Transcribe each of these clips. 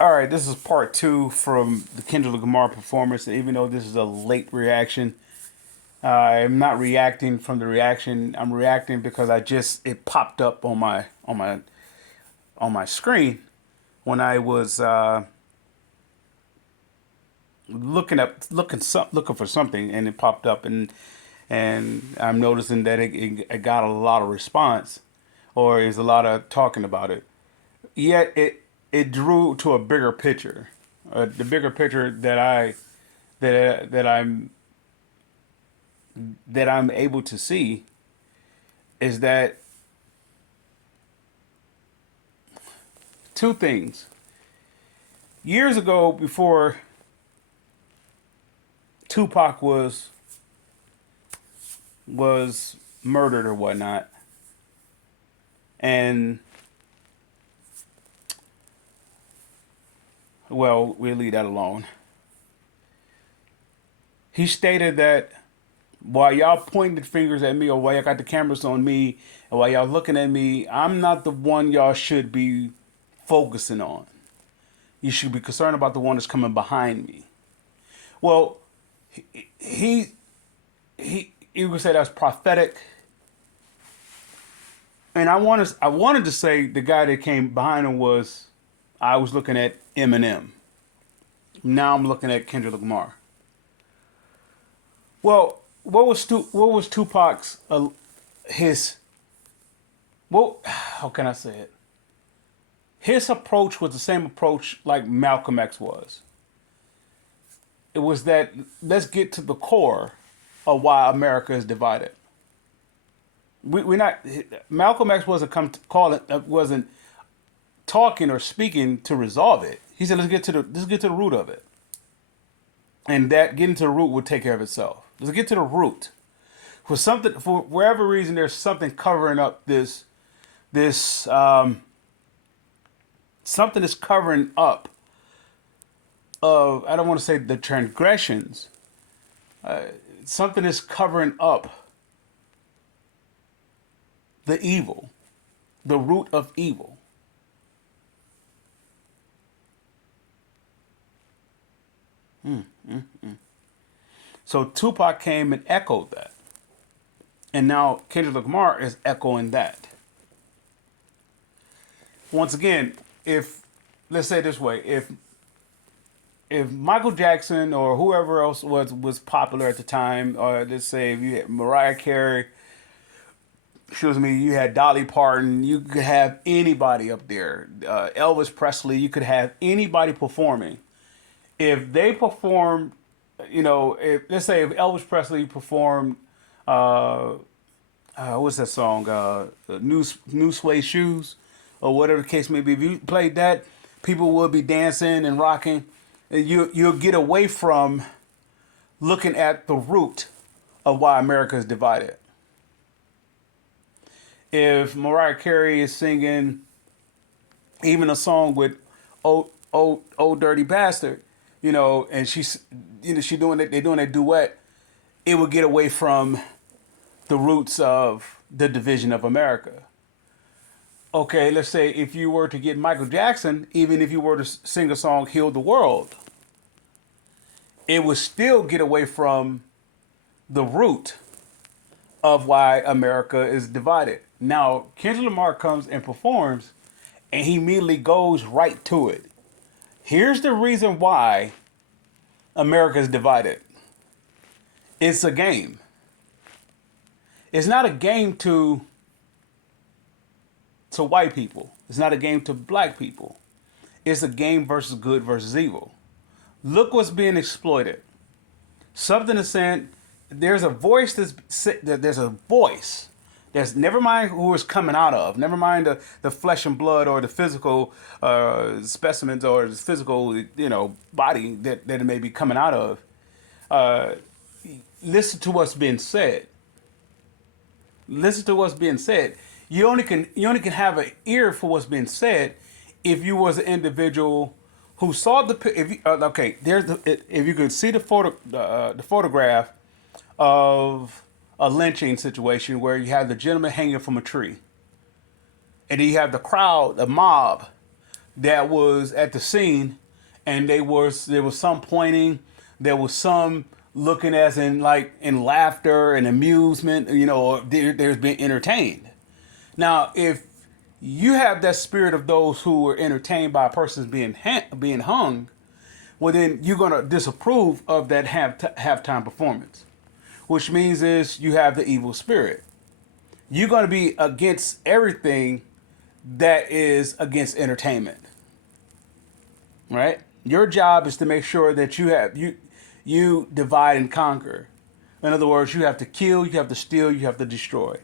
All right, this is part two from the Kendrick Lamar performance. And even though this is a late reaction, I'm not reacting from the reaction. I'm reacting because it popped up on my screen when I was looking for something, and it popped up, and I'm noticing that it got a lot of response, or is a lot of talking about it. Yet it drew to a bigger picture, the bigger picture that I'm able to see is that two things. Years ago, before Tupac was murdered or whatnot, and well, we'll leave that alone. He stated that while y'all pointed fingers at me, or while y'all got the cameras on me, and while y'all looking at me, I'm not the one y'all should be focusing on. You should be concerned about the one that's coming behind me. Well, he he would say that's prophetic, and I wanted to say the guy that came behind him was, I was looking at Eminem. Now I'm looking at Kendrick Lamar. Well, what was Tupac's his well, how can I say it? His approach was the same approach like Malcolm X was. It was that, let's get to the core of why America is divided. We're not. Malcolm X wasn't wasn't talking or speaking to resolve it. He said, let's get to the root of it, and that getting to the root will take care of itself. Let's get to the root. For whatever reason, there's something covering up this something is covering up of, I don't want to say the transgressions. Something is covering up the evil, the root of evil. So Tupac came and echoed that, and now Kendrick Lamar is echoing that. Once again, if let's say it this way, if Michael Jackson or whoever else was popular at the time, or let's say if you had Mariah Carey, excuse me, you had Dolly Parton, you could have anybody up there, Elvis Presley, you could have anybody performing. If they performed, if let's say if Elvis Presley performed, what's that song, New Suede Shoes, or whatever the case may be. If you played that, people will be dancing and rocking. And you'll get away from looking at the root of why America is divided. If Mariah Carey is singing even a song with old dirty bastard, and she's she doing it, they're doing a duet, it would get away from the roots of the division of America. Okay, let's say if you were to get Michael Jackson, even if you were to sing a song "Heal the World," it would still get away from the root of why America is divided. Now, Kendrick Lamar comes and performs, and he immediately goes right to it. Here's the reason why America is divided. It's a game. It's not a game to white people. It's not a game to black people. It's a game versus good versus evil. Look what's being exploited. Something is saying there's a voice there's a voice. There's, never mind who it's coming out of. Never mind the flesh and blood or the physical specimens or the physical body that it may be coming out of. Uh, Listen to what's being said. Listen to what's being said. You only can have an ear for what's being said if you was an individual who saw if you, okay, if you could see the photograph of a lynching situation where you have the gentleman hanging from a tree, and then you have the crowd, the mob, that was at the scene, and there was some pointing, there was some looking as in like in laughter and amusement, or there's been entertained. Now, if you have that spirit of those who were entertained by persons being hung, well then you're gonna disapprove of that halftime performance, which means is you have the evil spirit. You're gonna be against everything that is against entertainment, right? Your job is to make sure that you divide and conquer. In other words, you have to kill, you have to steal, you have to destroy.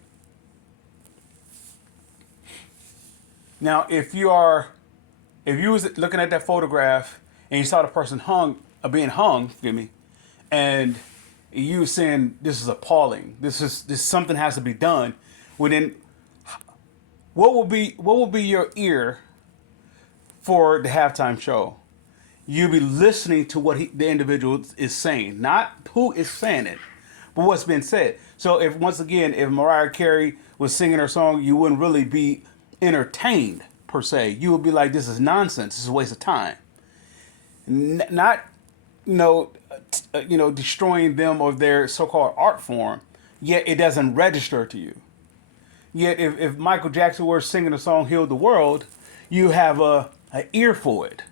Now, if you was looking at that photograph and you saw the person being hung, forgive me, and you were saying this is appalling, this something has to be done, well then, what will be your ear for the halftime show? You'll be listening to what the individual is saying, not who is saying it, but what's been said. So if once again, if Mariah Carey was singing her song, you wouldn't really be entertained per se. You would be like, this is nonsense. This is a waste of time. Not, destroying them or their so-called art form. Yet it doesn't register to you. Yet if Michael Jackson were singing a song "Heal the World," you have an ear for it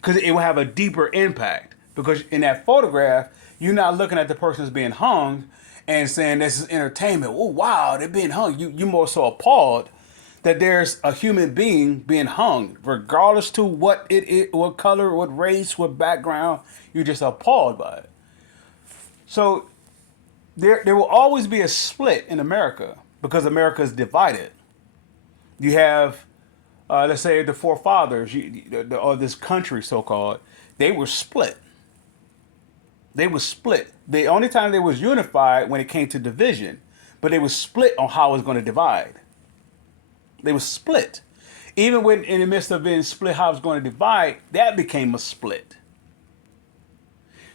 because it will have a deeper impact. Because in that photograph, you're not looking at the person that's being hung and saying this is entertainment. Oh wow, they're being hung. You more so appalled that there's a human being being hung, regardless to what it is, what color, what race, what background. You're just appalled by it. So there will always be a split in America because America is divided. You have, let's say, the forefathers or this country, so-called, they were split. They were split. The only time they was unified when it came to division, but they were split on how it was going to divide. They were split. Even when in the midst of being split, how it was going to divide, that became a split.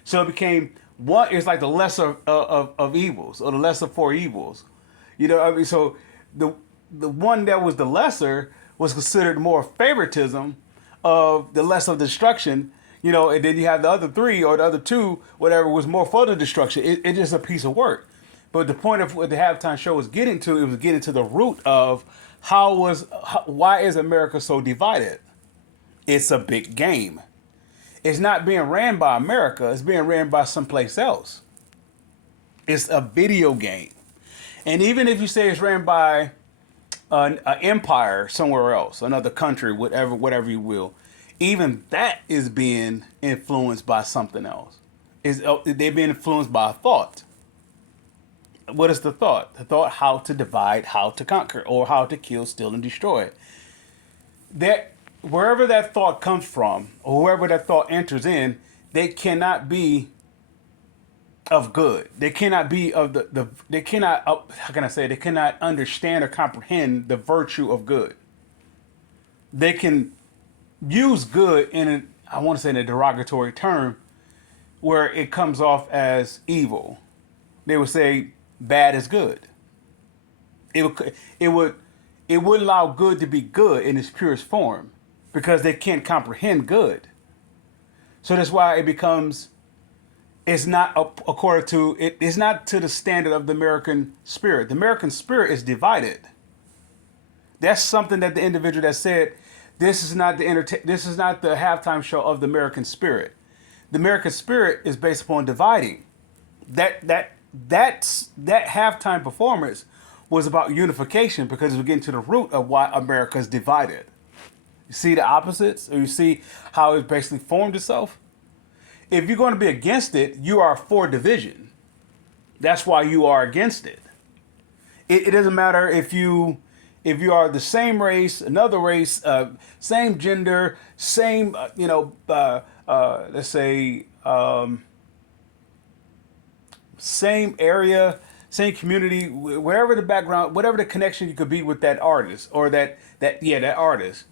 So it became one. It's like the lesser of evils, or the lesser four evils. So the one that was the lesser was considered more favoritism of the less of destruction. And then you have the other three or the other two, whatever was more for the destruction. It's just a piece of work. But the point of what the halftime show was getting to, it was getting to the root of why is America so divided? It's a big game. It's not being ran by America. It's being ran by someplace else. It's a video game. And even if you say it's ran by an empire somewhere else, another country, whatever you will, even that is being influenced by something else. They're being influenced by a thought. What is the thought? The thought how to divide, how to conquer, or how to kill, steal, and destroy. That wherever that thought comes from, or wherever that thought enters in, they cannot be of good. They cannot be of they cannot, how can I say, they cannot understand or comprehend the virtue of good. They can use good I want to say in a derogatory term, where it comes off as evil. They would say bad is good. It would allow good to be good in its purest form because they can't comprehend good. So that's why it becomes, it's not according to, it's not to the standard of the American spirit. The American spirit is divided. That's something that the individual that said, this is not the halftime show of the American spirit. The American spirit is based upon dividing. That halftime performance was about unification because we're getting to the root of why America is divided. You see the opposites, or you see how it basically formed itself? If you're going to be against it, you are for division. That's why you are against it. It doesn't matter if you are the same race, another race, same gender, same, let's say, same area, same community, wherever the background, whatever the connection you could be with that artist or that artist,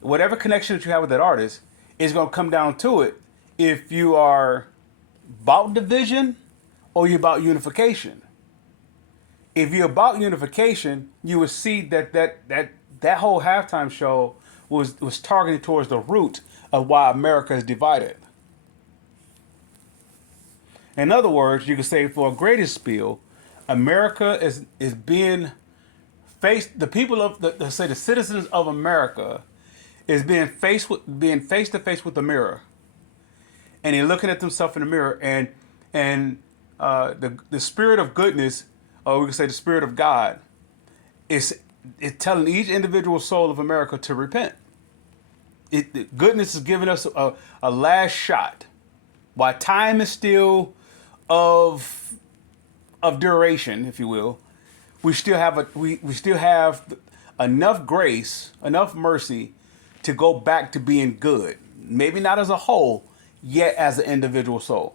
whatever connection that you have with that artist is going to come down to it if you are about division or you're about unification. If you're about unification, you will see that whole halftime show was targeted towards the root of why America is divided. In other words, you could say for a greater spiel, America is being faced. The people of let's say the citizens of America is being face to face with the mirror, and they're looking at themselves in the mirror, and the spirit of goodness, or we could say the spirit of God, is telling each individual soul of America to repent. Goodness is giving us a last shot. While time is still of duration, if you will, we still have we still have enough grace, enough mercy to go back to being good. Maybe not as a whole, yet as an individual soul.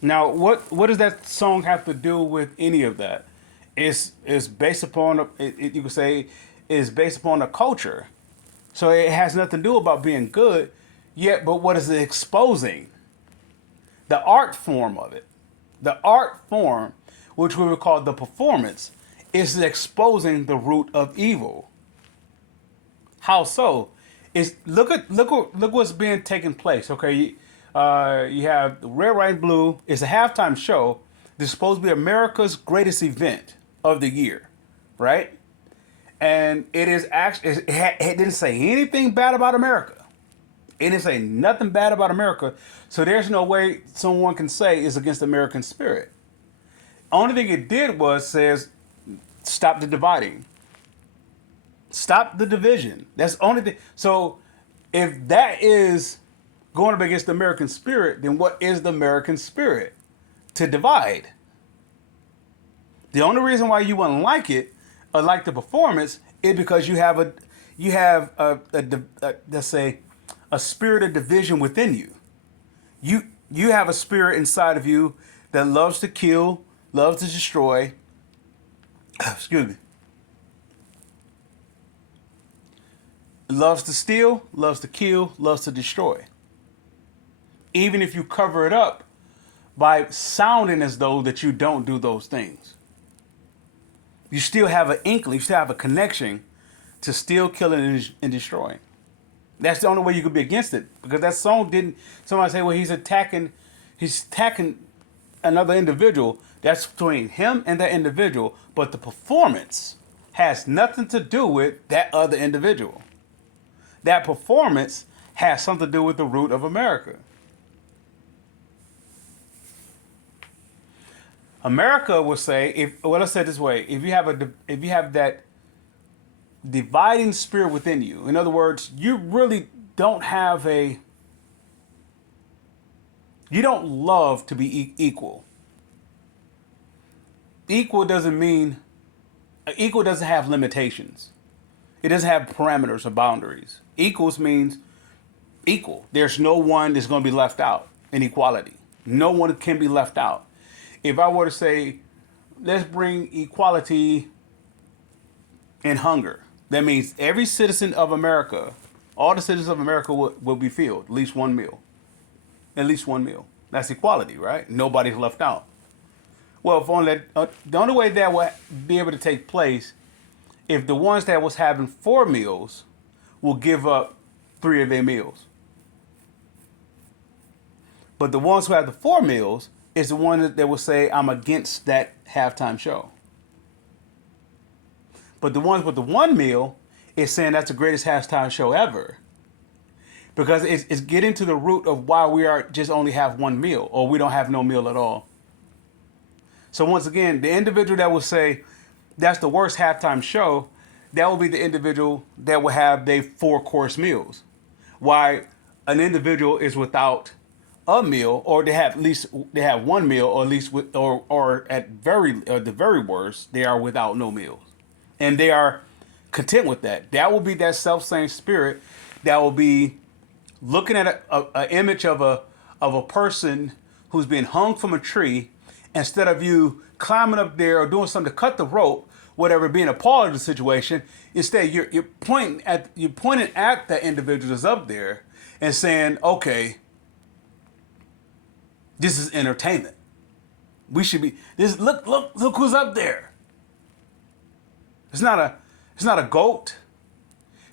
Now, what does that song have to do with any of that? It's based upon you could say is based upon a culture, so it has nothing to do about being good. Yet, but what is it exposing? The art form of it, the art form, which we would call the performance, is exposing the root of evil. How so? Is look what's being taken place. Okay, you have Red, White, and Blue. It's a halftime show. This is supposed to be America's greatest event of the year, right? And it is actually it didn't say anything bad about America. It didn't say nothing bad about America. So there's no way someone can say it's against the American spirit. Only thing it did was says stop the dividing. Stop the division. That's the only thing. So if that is going up against the American spirit, then what is the American spirit? To divide. The only reason why you wouldn't like it or like the performance is because you have let's say a spirit of division within you. You have a spirit inside of you that loves to kill, loves to destroy. Excuse me. Loves to steal, loves to kill, loves to destroy. Even if you cover it up by sounding as though that you don't do those things. You still have an inkling, you still have a connection to steal, killing, and destroying. That's the only way you could be against it. Because that song didn't, somebody say, well, he's attacking another individual. That's between him and that individual. But the performance has nothing to do with that other individual. That performance has something to do with the root of America. America will say, let's say it this way: if you have that dividing spirit within you, in other words, you really don't have you don't love to be equal. Equal doesn't have limitations. It doesn't have parameters or boundaries. Equals means equal. There's no one that's going to be left out in equality. No one can be left out. If I were to say, let's bring equality in hunger, that means every citizen of America, all the citizens of America will be filled, at least one meal. At least one meal. That's equality, right? Nobody's left out. Well, the only way that would be able to take place, if the ones that was having 4 meals will give up 3 of their meals. But the ones who have the 4 meals is the one that will say, I'm against that halftime show. But the ones with the 1 meal is saying that's the greatest halftime show ever. Because it's getting to the root of why we are just only have 1 meal, or we don't have no meal at all. So once again, the individual that will say that's the worst halftime show, that will be the individual that will have their 4-course meals. Why an individual is without a meal, or they have 1 meal, or at least or at the very worst, they are without no meals, and they are content with that. That will be that self-same spirit that will be looking at an image of a person who's been hung from a tree. Instead of you climbing up there or doing something to cut the rope, whatever, being a part of the situation, instead you're pointing at the individual that's up there and saying, okay, this is entertainment. We should be this. Look who's up there. It's not a goat.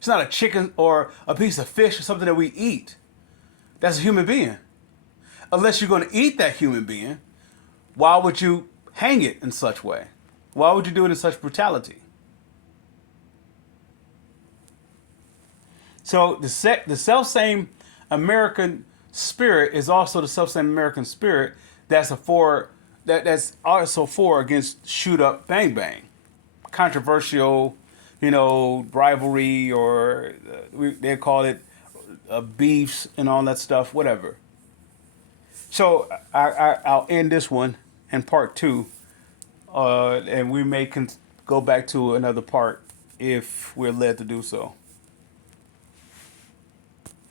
It's not a chicken or a piece of fish or something that we eat. That's a human being. Unless you're going to eat that human being, why would you hang it in such way? Why would you do it in such brutality? So the self same American spirit is also the self same American spirit that's also for against shoot up bang bang, controversial, rivalry, or they call it beefs and all that stuff, whatever. So I'll end this one in part two, and we may go back to another part if we're led to do so.